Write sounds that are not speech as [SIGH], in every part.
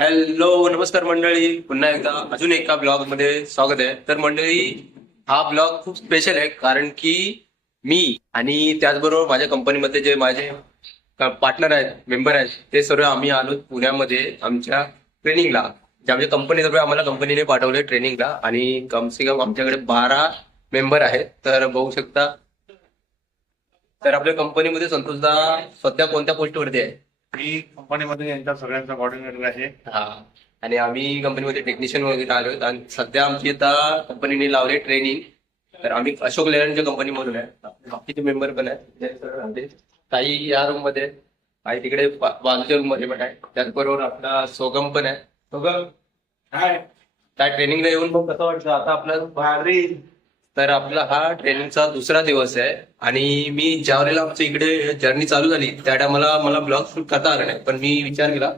Hello नमस्कार मंडळी. पुन्हा एकदा अजून एका ब्लॉगमध्ये स्वागत आहे. तर मंडळी हा ब्लॉग खूप स्पेशल आहे कारण की मी आणि त्याचबरोबर माझ्या कंपनीमध्ये जे माझे पार्टनर आहेत मेंबर आहेत ते सर्व आम्ही आलो पुण्यामध्ये आमच्या ट्रेनिंगला जे आमच्या कंपनीतर्फे आम्हाला कंपनीने पाठवले ट्रेनिंगला आणि कम से कम आमच्याकडे बारा मेंबर आहेत. तर बघू शकता. तर आपल्या कंपनीमध्ये संतोषदा सध्या कोणत्या पोस्टवरती आहे? मी कंपनीमध्ये यांच्या सगळ्यांचा कॉर्डिनेटर आहे. हा. आणि आम्ही कंपनीमध्ये टेक्निशियन वगैरे आलो आणि सध्या आमची आता कंपनीने लावले ट्रेनिंग तर आम्ही अशोक लेलनच्या कंपनीमधून आहे. बाकीचे मेंबर पण आहेत. काही या रूममध्ये. काही तिकडे बाजूच्या रूममध्ये पण आहे. त्याचबरोबर आपला सोगम पण आहे. सोगम काय काय ट्रेनिंगला येऊन मग कसं वाटतं? आता आपलं भारी तर आपला हा ट्रेनिंगचा दुसरा दिवस आहे. आणि मी ज्या वेळेला आमच्या इकडे जर्नी चालू झाली त्या टायमाला मला ब्लॉग शूट करता आला नाही. पण मी विचार केला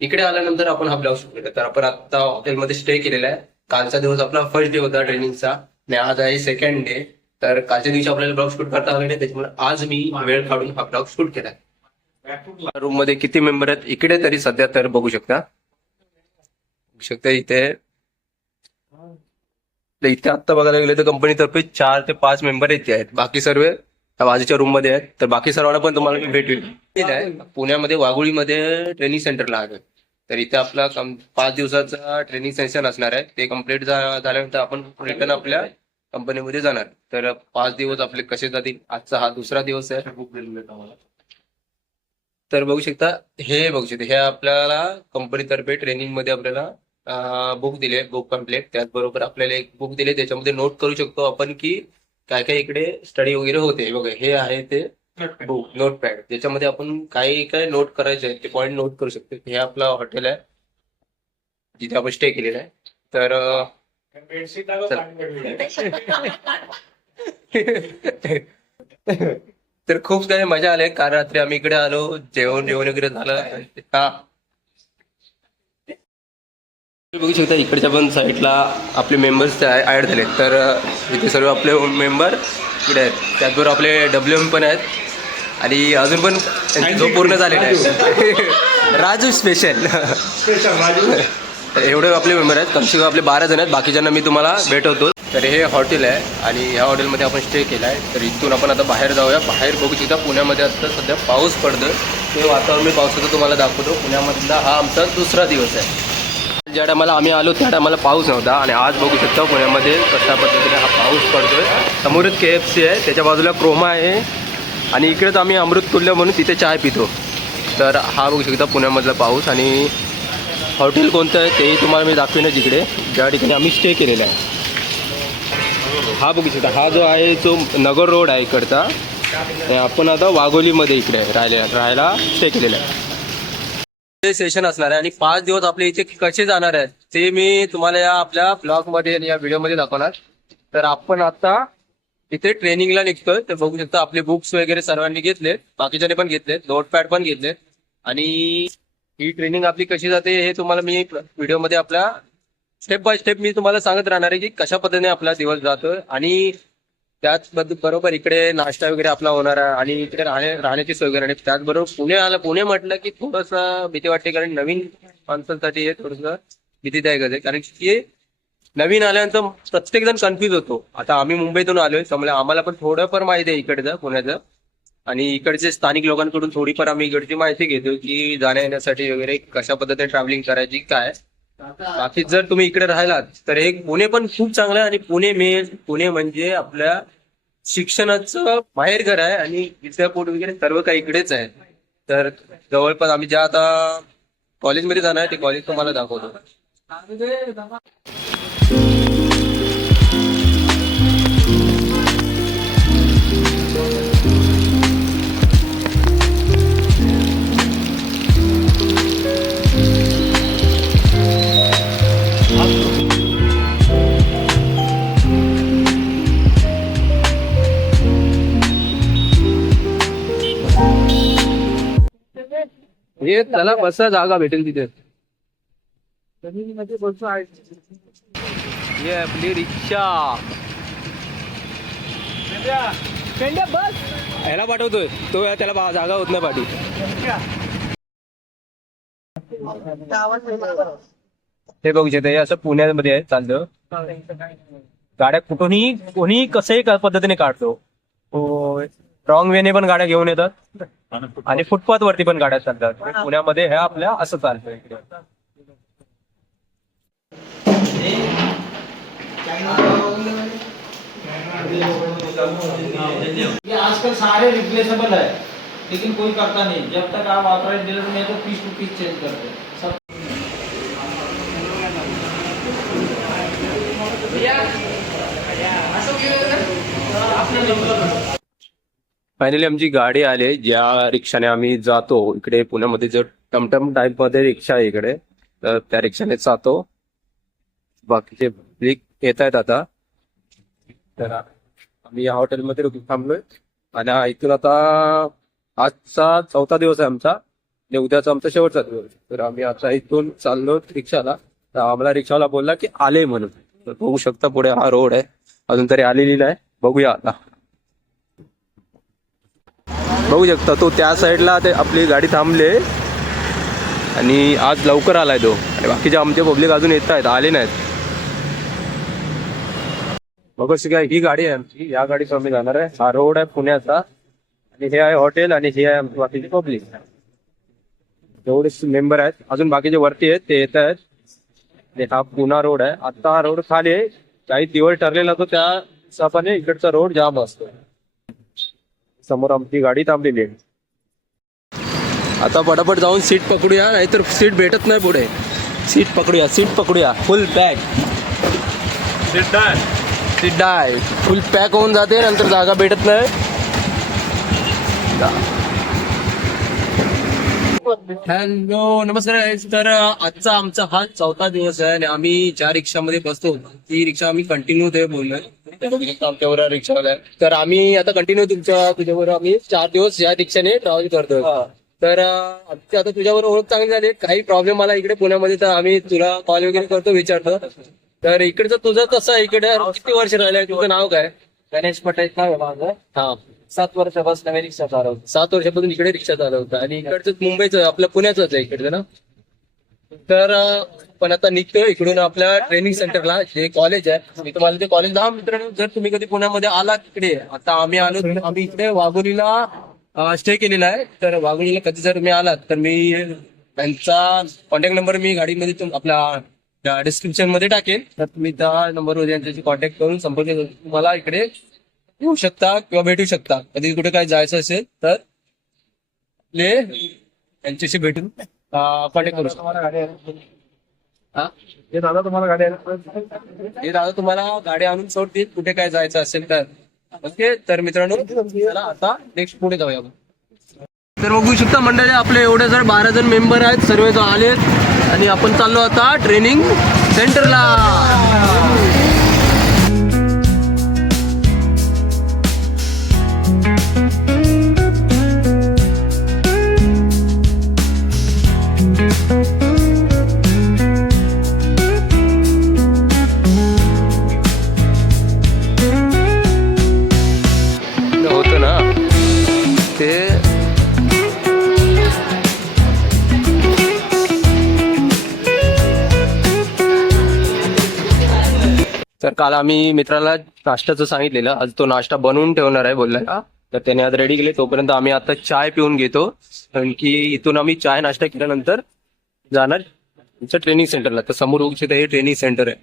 इकडे आल्यानंतर आपण हा ब्लॉग शूट केला तर आपण आता हॉटेलमध्ये स्टे केलेला आहे. कालचा दिवस आपला फर्स्ट डे होता ट्रेनिंगचा आणि आज आहे सेकंड डे तर कालच्या दिवशी आपल्याला ब्लॉग शूट करता आला नाही. त्याच्यामुळे आज मी वेळ काढून हा ब्लॉग शूट केलाय रूममध्ये किती मेंबर आहेत? इकडे तरी सध्या तर बघू शकता. बघू शकता इथे. तर इथे आता बघायला गेलं तर कंपनीतर्फे चार ते पाच मेंबर इथे आहेत. बाकी सर्व बाजूच्या रूममध्ये आहेत. तर बाकी सर्वांना पण तुम्हाला मी भेटवेल पुण्यामध्ये वाघोळीमध्ये ट्रेनिंग सेंटरला आहे. तर इथे आपला पाच दिवसाचा ट्रेनिंग सेशन असणार आहे. ते कंप्लीट झाल्यानंतर आपण रिटर्न आपल्या कंपनीमध्ये जाणार. तर पाच दिवस आपले कसे जातील? आजचा हा दुसरा दिवस आहे. बुक तर बघू शकता हे बघू शकता हे आपल्याला कंपनीतर्फे ट्रेनिंगमध्ये आपल्याला बुक दिले बुक पॅम्पलेट त्याचबरोबर आपल्याला एक बुक दिले त्याच्यामध्ये नोट करू शकतो आपण की काय काय इकडे स्टडी वगैरे होते. बघा हे आहे ते बुक नोट पॅड ज्याच्यामध्ये आपण काही काय नोट करायचे ते पॉईंट नोट करू शकतो. हे आपलं हॉटेल आहे. जिथे आपण स्टे केलेला आहे. तर. [LAUGHS] तर खूप काही मजा आली. काल रात्री आम्ही इकडे आलो. जेवण जेवण वगैरे झालं. हा. बघू शकता इकडच्या पण साईडला आपले मेंबर्स ऍड झाले तर इथे सर्व आपले मेंबर इकडे आहेत. त्याचबरोबर आपले डब्ल्यू एम पण आहेत. आणि अजून पण झोप पूर्ण झालेला आहे [LAUGHS] राजू स्पेशल स्पेशल राजू. तर एवढे आपले मेंबर आहेत. कमसे कम आपले बारा जण आहेत. बाकीच्यांना मी तुम्हाला भेटवतो. तर हे हॉटेल आहे आणि ह्या हॉटेलमध्ये आपण स्टे केला आहे. तर इथून आपण आता बाहेर जाऊया. बाहेर बघू शकता पुण्यामध्ये आता सध्या पाऊस पडतोय. ते वातावरण मी पावसाचं तुम्हाला दाखवतो. पुण्यामधला हा आमचा दुसरा दिवस आहे. ज्या टायमाला आम्ही आलो त्या टायमाला पाऊस नव्हता आणि आज बघू शकता पुण्यामध्ये कशा पद्धतीने हा पाऊस पडतोय. समोरच के एफ सी आहे त्याच्या बाजूला क्रोमा आहे आणि इकडेच आम्ही अमृत तुल्य म्हणून तिथे चाय पितो. तर हा बघू शकता पुण्यामधला पाऊस आणि हॉटेल कोणतं आहे तेही तुम्हाला मी दाखवेन इकडे ज्या ठिकाणी आम्ही स्टे केलेला आहे. हा बघू शकता हा जो आहे तो नगर रोड आहे इकडचा. आणि आपण आता वाघोलीमध्ये इकडे राहिले राहायला स्टे केलेला आहे. सेशन असणार आहे. आणि पाच दिवस आपले इथे कसे जाणार आहेत ते मी तुम्हाला या आपल्या ब्लॉगमध्ये आणि या व्हिडिओमध्ये दाखवणार. तर आपण आता इथे ट्रेनिंगला निघतोय. तर बघू शकता आपले बुक्स वगैरे सर्वांनी घेतले. बाकीच्याने पण घेतले नोटपॅड पण घेतले आणि ही ट्रेनिंग आपली कशी जाते हे तुम्हाला मी व्हिडिओमध्ये आपल्या स्टेप बाय स्टेप मी तुम्हाला सांगत राहणार आहे की कशा पद्धतीने आपला दिवस जातोय. आणि त्याच बरोबर इकडे नाश्ता वगैरे आपला होणार आहे आणि इकडे राहण्याची सोय वगैरे आणि त्याचबरोबर पुणे आलं पुणे म्हटलं की थोडस भीती वाटते कारण नवीन माणसांसाठी हे थोडस भीतीदायक आहे. कारण की नवीन आल्यानंतर प्रत्येक जण कन्फ्युज होतो. आता आम्ही मुंबईतून आलोय त्यामुळे आम्हाला पण थोडंफार माहिती आहे इकडचं पुण्याचं. आणि इकडचे स्थानिक लोकांकडून थोडीफार आम्ही इकडची माहिती घेतो की जाण्या येण्यासाठी वगैरे कशा पद्धतीने ट्रॅव्हलिंग करायची काय. बाकी जर तुम्ही इकडे राहिलात तर एक पुणे पण खूप चांगलं आहे आणि पुणे मेन पुणे म्हणजे आपल्या शिक्षणाचं माहेरघर आहे आणि विद्यापीठ वगैरे सर्व काही इकडेच आहे. तर जवळपास आम्ही ज्या आता कॉलेजमध्ये जाणार आहे ते कॉलेज तुम्हाला दाखवतो. हे त्याला बसा जागा भेटेल तिथे. आपली रिक्षा. ह्याला पाठवतोय. तो त्याला जागा होत नाही पाठी. हे बघू शकता हे असं पुण्यामध्ये आहे चाललं गाड्या कुठूनही कोणी कसंही पद्धतीने काढतो. रॉंग वेने पण गाड्या घेऊन येतात. आणि फुटपाथ. वरती पण गाड्या चालतात. पुण्यामध्ये ह्या आपल्या असं चालतं. इकडे ये आजकल सारे रिप्लेसेबल है लेकिन कोई करता नहीं. जब तक आप ऑथराइज डीलर में है तो पीस टू पीस चेंज करते हैं. सब फायनली आमची गाडी आली. ज्या रिक्षाने आम्ही जातो इकडे पुण्यामध्ये जो टमटम टाईपमध्ये रिक्षा आहे इकडे तर त्या रिक्षाने जातो. बाकीचे पब्लिक येत आहेत आता. तर आम्ही या हॉटेलमध्ये थांबलोय. आणि इथून आता आजचा चौथा दिवस आहे आमचा. आणि उद्याचा आमचा शेवटचा दिवस. तर आम्ही आता इथून चाललो रिक्षाला. तर आम्हाला रिक्षावाला बोलला की आले म्हणून. तर बघू शकता पुढे हा रोड आहे. अजून तरी आलेली नाही. बघूया आता. बघू शकता तो त्या साईडला ते आपली गाडी थांबले आणि आज लवकर आलाय तो. आणि बाकीचे आमचे पब्लिक अजून येत आहेत आले नाहीत. बघू काय ही गाडी आहे आमची. या गाडीत आम्ही जाणार आहे. हा रोड आहे पुण्याचा. आणि हे आहे हॉटेल आणि हे आहे बाकीची पब्लिक जेवढे मेंबर आहेत. अजून बाकीचे वरती आहेत ते येत आहेत. आणि हा पुणा रोड आहे. आता हा रोड खाली आहे. काही दिवस ठरलेला तो त्या हिसाबाने इकडचा रोड जाम असतो. समोर आमची गाडी थांबलेली आहे. आता पटापट जाऊन सीट पकडूया नाहीतर सीट भेटत नाही पुढे. सीट पकडूया सीट पकडूया. फुल पॅक सीट डाय फुल पॅक होऊन जाते नंतर जागा भेटत नाही. हॅलो नमस्कार. तर आजचा आमचा हा चौथा दिवस आहे आणि आम्ही ज्या रिक्षामध्ये बसतो ती रिक्षा आम्ही कंटिन्यू ते बोललोय. आमच्यावर रिक्षावाला आहे. तर आम्ही आता कंटिन्यू तुमच्या तुझ्याबरोबर आम्ही चार दिवस या रिक्षाने ट्रॅव्हल करतोय. तर आमची आता तुझ्यावर ओळख चांगली झाली काही प्रॉब्लेम आला इकडे पुण्यामध्ये तर आम्ही तुला कॉल वगैरे करतो विचारतो. तर इकडचं तुझं कसं इकडे किती वर्ष राहिलंय? तुझं नाव काय? गणेश पटेल नाव आहे माझं. हा. सात वर्षापासून मी रिक्षा चालवतो. सात वर्षापासून इकडे रिक्षा चालवतो. आणि इकडचं मुंबईचं आपलं पुण्याचंच आहे इकडचं ना? तर पण आता निघतोय इकडून आपल्या ट्रेनिंग सेंटरला जे कॉलेज आहे. मी तुम्हाला ते कॉलेज दहा मित्रांनो जर तुम्ही कधी पुण्यामध्ये आलात इकडे आता आम्ही आलो आम्ही इकडे वाघोलीला स्टे केलेला आहे. तर वाघोलीला कधी जर तुम्ही आलात तर मी त्यांचा कॉन्टॅक्ट नंबर मी गाडीमध्ये आपल्या डिस्क्रिप्शनमध्ये टाकेन. तर तुम्ही त्या नंबरवर यांच्याशी कॉन्टॅक्ट करून संपर्क तुम्हाला इकडे येऊ शकता किंवा भेटू शकता. कधी कुठे काय जायचं असेल तर ले यांच्याशी भेटून कॉन्टॅक्ट करू शकता. हा? दादा तुम्हाला गाडी हे दादा तुम्हाला गाडी आणून सोडतील कुठे काय जायचं असेल तर. ओके तर मित्रांनो आता नेक्स्ट पुढे जाऊया. तर बघू शकता मंडळी आपले एवढे जर बारा जण मेंबर आहेत सर्व आलेत. आणि आपण चाललो आता ट्रेनिंग सेंटरला तर काल आम्ही मित्राला नाश्त्याचं सांगितलेलं. आज तो नाश्ता बनवून ठेवणार आहे बोललाय. तर त्याने आज रेडी केले. तोपर्यंत आम्ही आता चाय पिऊन घेतो. कारण की इथून आम्ही चाय नाश्ता केल्यानंतर जाणार ट्रेनिंग सेंटरला तर समोर बघू शकता हे ट्रेनिंग सेंटर आहे.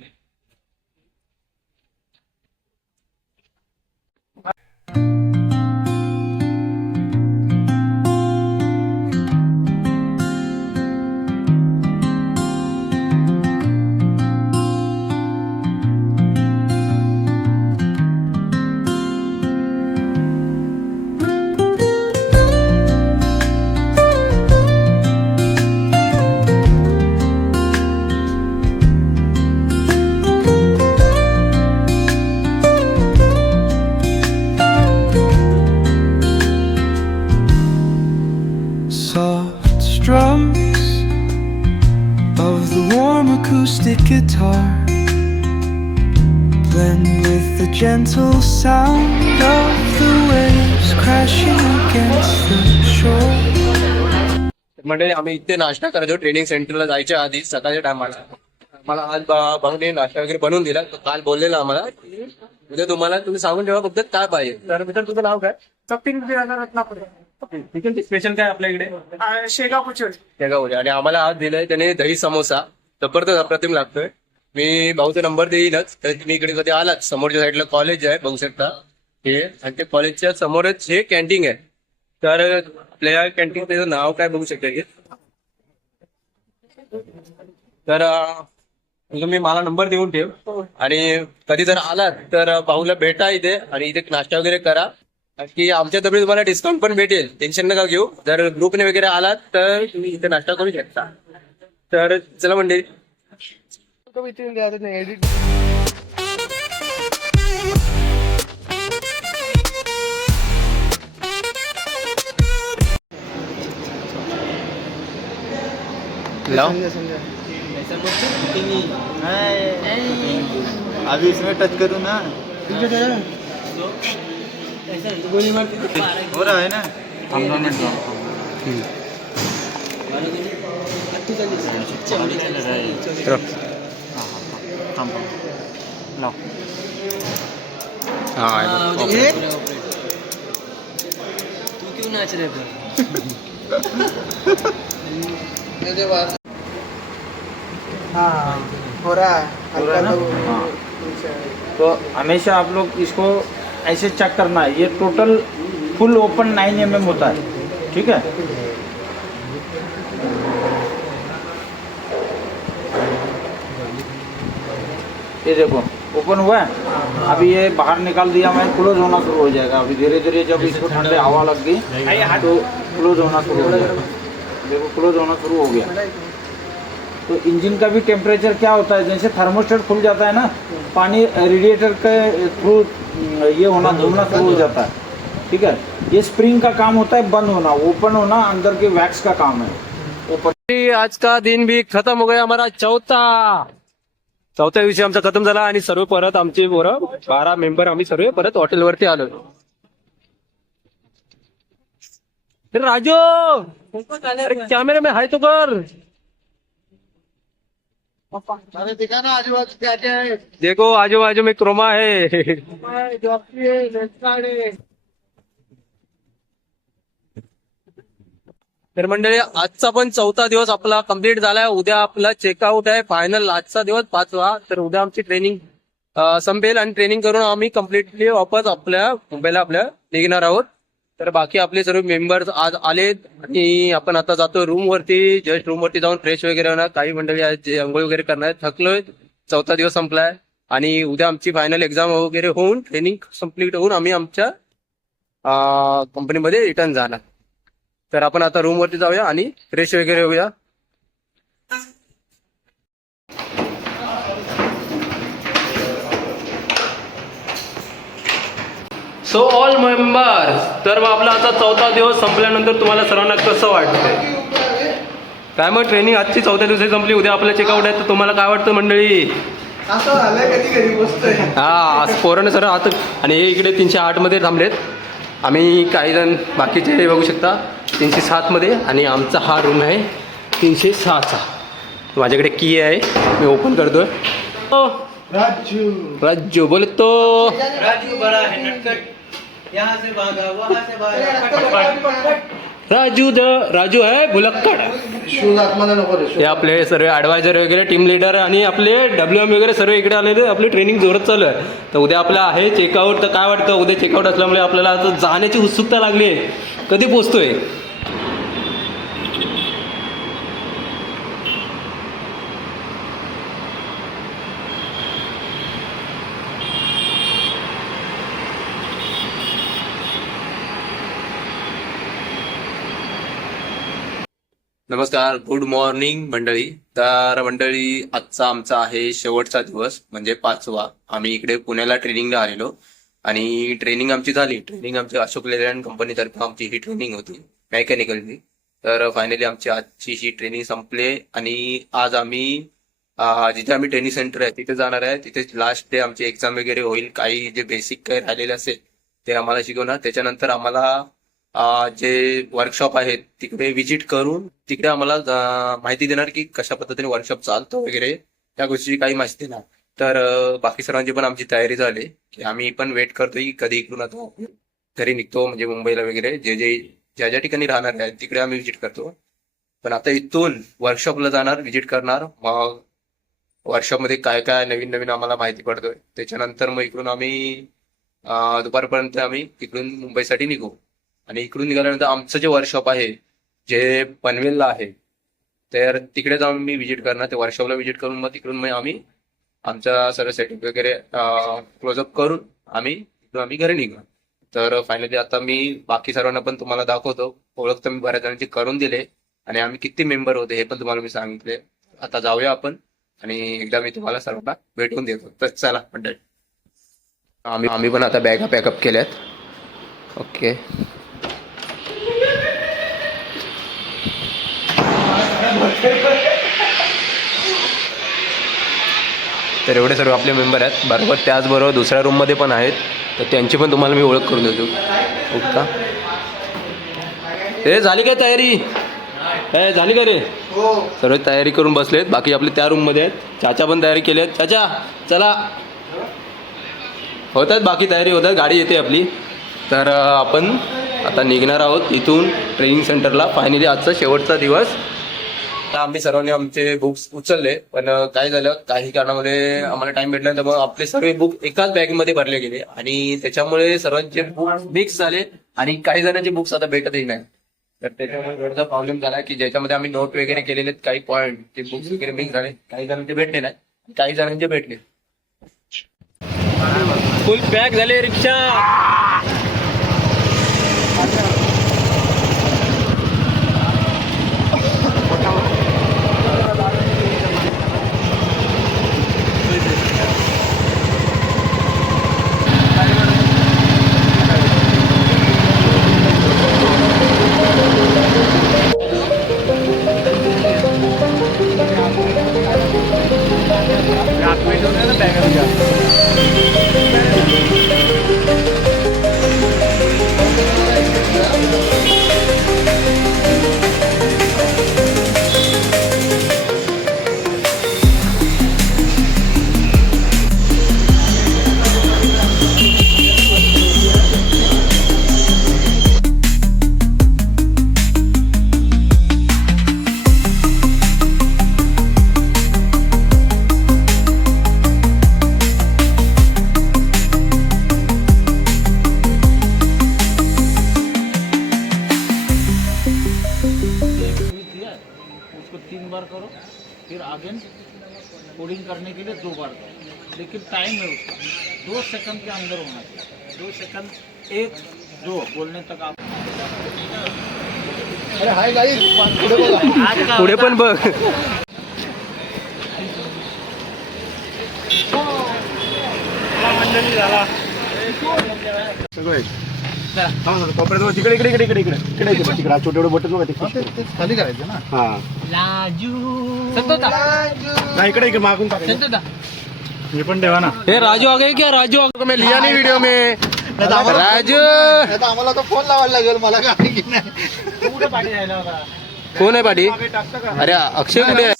म्हणजे आम्ही इथे नाश्ता करायचो. ट्रेनिंग सेंटरला जायच्या आधी सकाळच्या टायमाला मला आज भाऊने नाश्ता वगैरे बनवून दिला. तो काल बोललेला आम्हाला. उद्या तुम्हाला तुम्ही सांगून ठेवा फक्त काय पाहिजे. तर मित्र तुझं नाव काय? कपिल रत्नापूर. स्पेशल काय आपल्या इकडे? शेगाव कुचोळी गावचे आणि आम्हाला आज दिलंय त्याने दही समोसा. जबरदस्त अप्रतिम लागतोय. मी भाऊचा नंबर देईनच तर तुम्ही इकडे कधी आलात समोरच्या साईडला कॉलेज आहे बघू शकता हे आणि ते कॉलेजच्या समोरच हे कॅन्टीन आहे. तर आपल्या कॅन्टीन त्याचं नाव काय बघू शकता की तर तुम्ही मला नंबर देऊन ठेव. आणि कधी जर आलात तर भाऊला भेटा इथे आणि इथे नाश्ता वगैरे करा. की आमच्या तर्फे तुम्हाला डिस्काउंट पण भेटेल. टेन्शन नका घेऊ. जर ग्रुपने वगैरे आलात तर तुम्ही इथे नाश्ता करू शकता. तर चला मंडळी. लाव अभी इसमें टच करूँ ना? हो रहा है ना? हा [LAUGHS] [LAUGHS] हो रहा हो। रहा है ना? हाँ। तो हमेशा आप लोग इसको ऐसे चेक करना है। ये total full open nine M M होता है। ठीक है? ये देखो ओपन हुआ है? अभी ये बाहर निकाल दिया मैं क्लोज होना शुरू हो जाएगा। अभी धीरे धीरे जब इसको ठंडे हवा लग गई तो क्लोज होना शुरू हो जाएगा। देखो क्लोज होना शुरू हो गया। तो इंजन का भी टेम्परेचर क्या होता है? जैसे थर्मोस्टेट खुल जाता है ना पानी रेडिएटर के थ्रू ये होना घूमना शुरू हो जाता है। ठीक है? ये स्प्रिंग का काम होता है बंद होना ओपन होना अंदर के वैक्स का काम है। ओपन। आज का दिन भी खत्म हो गया हमारा चौथा। चौथ्या दिवशी आमचा खतम झाला आणि सर्व परत आमचे पोरं बारा मेंबर आम्ही सर्व परत हॉटेलवरती आलो राजू! अरे कॅमेरा में हाय तो कर. दिखा आजू बाजू में क्रोमा है। तर मंडळी आजचा पण चौथा दिवस आपला कंप्लीट झालाय. उद्या आपला चेकआउट आहे. फायनल आजचा दिवस पाचवा. तर उद्या आमची ट्रेनिंग संपेल आणि ट्रेनिंग करून आम्ही कम्प्लिटली वापस आपल्या मुंबईला आपल्या निघणार आहोत. तर बाकी आपले सर्व मेंबर्स आज आलेत आणि आपण आता जातो रूम वरती. जस्ट रूम वरती जाऊन फ्रेश वगैरे होणार. काही मंडळी आहेत जे अंघोळ वगैरे करणार. थकलोय. चौथा दिवस संपलाय. आणि उद्या आमची फायनल एक्झाम वगैरे होऊन ट्रेनिंग कंप्लीट होऊन आम्ही आमच्या कंपनीमध्ये रिटर्न जाणार. तर आपण आता रूम वरती जाऊया आणि फ्रेश वगैरे होऊया. सो ऑल मेंबर्स तर मग आपला आता चौथा दिवस संपल्यानंतर तुम्हाला सर्वांना कसं वाटतंय? काय मग ट्रेनिंग आजची चौथ्या दिवशी संपली उद्या आपलं चेकआउट आहे तर तुम्हाला काय वाटतं मंडळी? असं झालंय कधी कधी बसतोय. हा आज पोरानं सर आता आणि हे इकडे तीनशे आठमध्ये थांबलेत. आम्ही काही जण बाकीचे बघू शकता तीनशे सातमध्ये आणि आमचा हा रूम आहे तीनशे सहाचा. माझ्याकडे की आहे मी ओपन करतोय. राजू. राजू बोले तो. राजू नटखट. यहाँ से भागा वहाँ से भागा। राजू द राजू आहे भुलक्कड शूज आतमध्ये नको रे हे आपले सर्व ॲडवायझर वगैरे टीम लीडर आणि आपले डब्ल्यू एम वगैरे सर्व इकडे आलेले आपली ट्रेनिंग जोरात चालू आहे. तर उद्या आपलं आहे चेकआउट तर काय वाटतं? उद्या चेकआउट असल्यामुळे आपल्याला आता जाण्याची उत्सुकता लागली आहे. कधी पोचतोय नमस्कार गुड मॉर्निंग मंडळी. तर मंडळी आजचा आमचा आहे शेवटचा दिवस म्हणजे पाचवा. आम्ही इकडे पुण्याला ट्रेनिंगला आलेलो. आणि ट्रेनिंग आमची झाली. ट्रेनिंग आमची अशोक लेलँड कंपनीतर्फे आमची ही ट्रेनिंग होती मेकॅनिकलची तर फायनली आमची आजची ही ट्रेनिंग संपले आणि आज आम्ही जिथे आम्ही ट्रेनिंग सेंटर आहे तिथे जाणार आहे. तिथे लास्ट डे आमची एक्झाम वगैरे होईल. काही जे बेसिक काही राहिलेले असेल ते आम्हाला शिकवणार. त्याच्यानंतर आम्हाला जे वर्कशॉप आहेत तिकडे व्हिजिट करून तिकडे आम्हाला माहिती देणार की कशा पद्धतीने वर्कशॉप चालतो वगैरे त्या गोष्टीची काही माहिती देणार. तर बाकी सर्वांची पण आमची तयारी झाली की आम्ही पण वेट करतोय कधी इकडून आता घरी निघतो म्हणजे मुंबईला वगैरे जे जे ज्या ज्या ठिकाणी राहणार आहेत तिकडे आम्ही व्हिजिट करतो. पण आता इथून वर्कशॉपला जाणार व्हिजिट करणार मग वर्कशॉपमध्ये काय काय नवीन नवीन आम्हाला माहिती पडतोय त्याच्यानंतर मग इकडून आम्ही दुपारपर्यंत आम्ही इकडून मुंबईसाठी निघू. आणि इकडून निघाल्यानंतर आमचं जे वर्कशॉप आहे जे पनवेलला आहे तर तिकडे जाऊन मी विजिट करणार ते वर्कशॉपला विजिट करून मग तिकडून मग आम्ही आमचा सर्व सेटिंग वगैरे क्लोजअप करून आम्ही तिकडून आम्ही घरी निघणार. तर फायनली आता मी बाकी सर्वांना पण तुम्हाला दाखवतो. ओळख तर मी बऱ्याच जणांची करून दिले आणि आम्ही किती मेंबर होते हे पण तुम्हाला मी सांगितले. आता जाऊया आपण आणि एकदा मी तुम्हाला सर्वांना भेटून देतो. तर चला मंडळी. आम्ही आम्ही पण आता बॅगा पॅकअप केल्यात. ओके तर एवढे सर्व आपले मेंबर आहेत. बरोबर त्याचबरोबर दुसऱ्या रूममध्ये पण आहेत. तर त्यांची पण तुम्हाला मी ओळख करून देतो. का? ए झाली काय तयारी? ए झाली का रे? सर्व तयारी करून बसलेत. बाकी आपले त्या रूममध्ये आहेत. चाचा पण तयारी केली आहेत. चाचा चला. होत आहेत बाकी तयारी होत आहेत. गाडी येते आपली. तर आपण आता निघणार आहोत इथून ट्रेनिंग सेंटरला फायनली आजचा शेवटचा दिवस. आता आम्ही सर्वांनी आमचे बुक्स उचलले पण काय झालं काही कारणामध्ये आम्हाला टाइम भेटला तर मग आपले सर्व बुक एकाच बॅगमध्ये भरले गेले. आणि त्याच्यामुळे सर्वांचे बुक मिक्स झाले आणि काही जणांचे बुक्स आता भेटतही नाही. तर त्याच्यामुळे थोडासा प्रॉब्लेम झाला की ज्याच्यामध्ये आम्ही नोट वगैरे केलेले आहेत, काही पॉईंट ते बुक्स वगैरे मिक्स झाले. काही जणांचे भेटले नाही काही जणांचे भेटले. फुल पॅक झाले रिक्षा. टाइम है उसका. दो सेकंड के अंदर होना चाहिए. दो सेकंड एक दो. बोलने तक आप पुढे पण बघ. तिकडे इकडे इकडे इकडे इकडे. इकडे इकडे. तिकडे. छोटे छोटे बटन बघा ते खाली करायचं ना. हा. नाही इकडे इकडे. मागून मी पण ठेवा ना. हे राजू आ गए क्या? राजू आ गए मैं लिया नहीं वीडियो में. राजू. आम्हाला तो फोन लावायला लागेल मला काय की नाही. कोण आहे पाठी? अरे अक्षय कुठे आहे?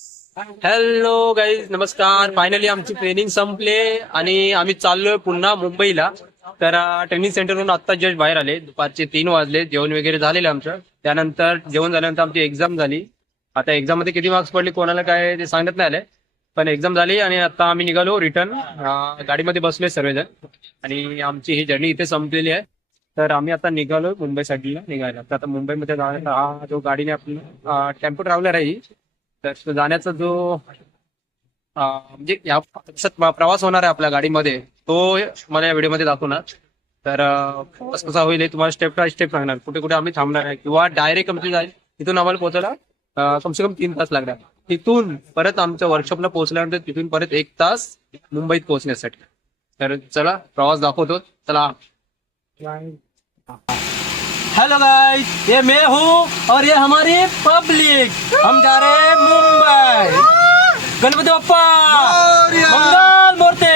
हॅलो गाईज नमस्कार. फायनली आमची ट्रेनिंग संपले आणि आम्ही चाललोय पुन्हा मुंबईला. तर ट्रेनिंग सेंटरवरून आत्ता जस्ट बाहेर आले. दुपारचे तीन वाजले जेवण वगैरे झालेलं आमचं. त्यानंतर जेवण झाल्यानंतर आमची एक्झाम झाली. आता एक्झाममध्ये किती मार्क्स पडले कोणाला काय ते सांगत नाही आले. पण एक्झाम झाली आणि आता आम्ही निघालो रिटर्न गाडीमध्ये बसले सर्वजण. आणि आमची ही जर्नी इथे संपलेली आहे. तर आम्ही आता निघालो मुंबईसाठी निघायला. तर आता मुंबईमध्ये जाण्याचा हा जो गाडीने आपला टेम्पो ट्रॅव्हलर आहे तर जाण्याचा जो म्हणजे या प्रवास होणार आहे आपल्या गाडीमध्ये तो मला या व्हिडिओमध्ये दाखवणार. तर कसा होईल तुम्हाला स्टेप बाय स्टेप सांगणार. कुठे कुठे आम्ही थांबणार आहे किंवा डायरेक्ट कंप्लीट जाईल तिथून आम्हाला पोहोचायला कमसे कम तीन तास लागणार. तिथून परत आमच्या वर्कशॉपला पोहोचल्यानंतर तिथून परत एक तास मुंबईत पोहोचण्यासाठी. तर चला प्रवास दाखवतो. चला. हेलो गाइस ये मैं हूँ और ये हमारी पब्लिक हम जा रहे हैं मुंबई. गणपति बप्पा मंगल मूर्ति.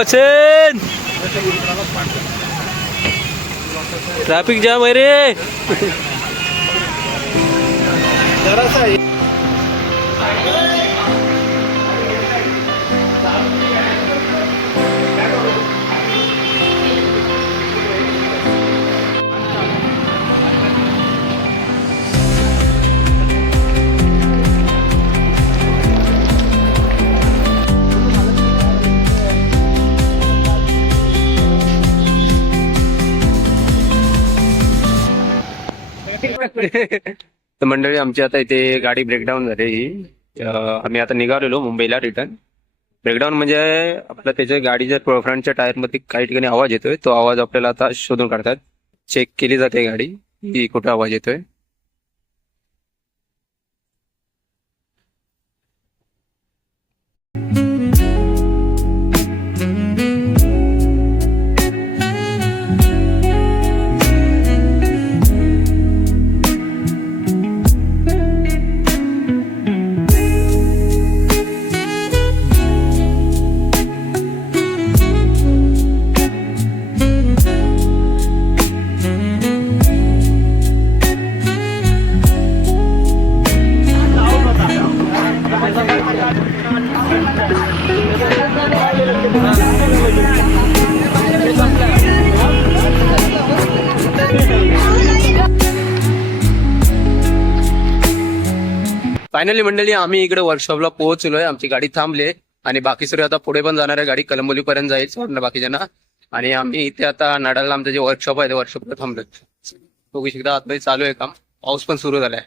वचन ट्रॅफिक जाम आहे रे. [LAUGHS] तर मंडळी आमची आता इथे गाडी ब्रेकडाऊन झाली. ही आम्ही आता निघालेलो मुंबईला रिटर्न ब्रेकडाऊन म्हणजे आपल्या त्याच्या गाडीच्या फ्रंटच्या टायरमध्ये काही ठिकाणी आवाज येतोय तो आवाज आपल्याला आता शोधून काढतात. चेक केली जाते गाडी की कुठं आवाज येतोय. फायनली मंडळी आम्ही इकडे वर्कशॉपला पोहोचलोय. आमची गाडी थांबली आणि बाकी सर्व आता पुढे पण जाणार आहे. गाडी कलंबोली पर्यंत जाईल सोडणं बाकीच्यांना आणि आम्ही इथे आता नाडाला आमचं जे वर्कशॉप आहे ते वर्कशॉपला थांबलोय. बघू शकता आतमध्ये चालू आहे काम. पाऊस पण सुरू झालाय.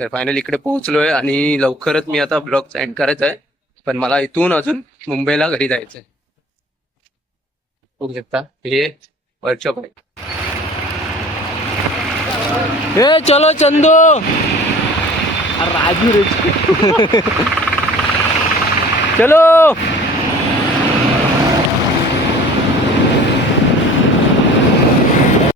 तर फायनली इकडे पोहोचलोय आणि लवकरच मी आता ब्लॉग एंड करायचा आहे. पण मला इथून अजून मुंबईला घरी जायचंय. बघू शकता हे वर्कशॉप आहे. हे चलो चंदू! चलो [LAUGHS]